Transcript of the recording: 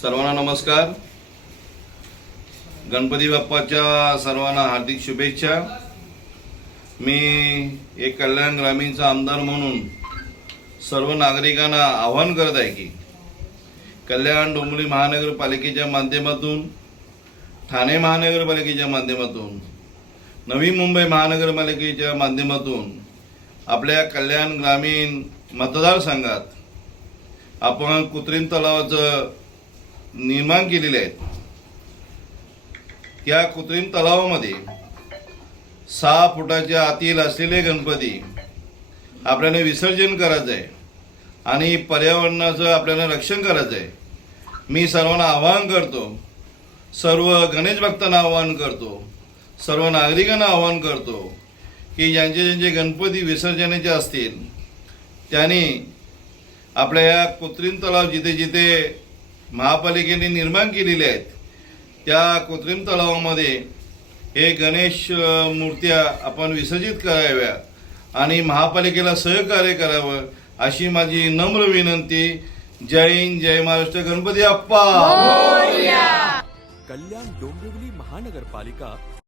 सर्वांना नमस्कार. गणपती बाप्पाच्या सर्वांना हार्दिक शुभेच्छा. मी एक कल्याण ग्रामीणचा आमदार म्हणून सर्व नागरिकांना आवाहन करत आहे की कल्याण डोंबिवली महानगरपालिकेच्या माध्यमातून ठाणे महानगरपालिकेच्या माध्यमातून नवी मुंबई महानगरपालिकेच्या माध्यमातून आपल्या कल्याण ग्रामीण मतदारसंघात आपण कृत्रिम तलावाचं निर्माण केलेले आहेत. या कृत्रिम तलावामध्ये सहा फुटाच्या आतील असलेले गणपती आपल्याला विसर्जन करायचं आहे आणि पर्यावरणाचं आपल्याला रक्षण करायचं आहे. मी सर्वांना आवाहन करतो सर्व गणेश भक्तांना आवाहन करतो सर्व नागरिकांना आवाहन करतो की ज्यांचे ज्यांचे गणपती विसर्जनाचे असतील त्यांनी आपल्या या कृत्रिम तलाव जिथे जिथे महापालिकेने निर्माण केलेले आहेत. त्या कृत्रिम तलावामध्ये हे गणेश मूर्त्या आपण विसर्जित कराव्या आणि महापालिकेला सहकार्य करावं अशी माझी नम्र विनंती. जय हिंद जय महाराष्ट्र. गणपती अप्पा! कल्याण डोंबिवली महानगरपालिका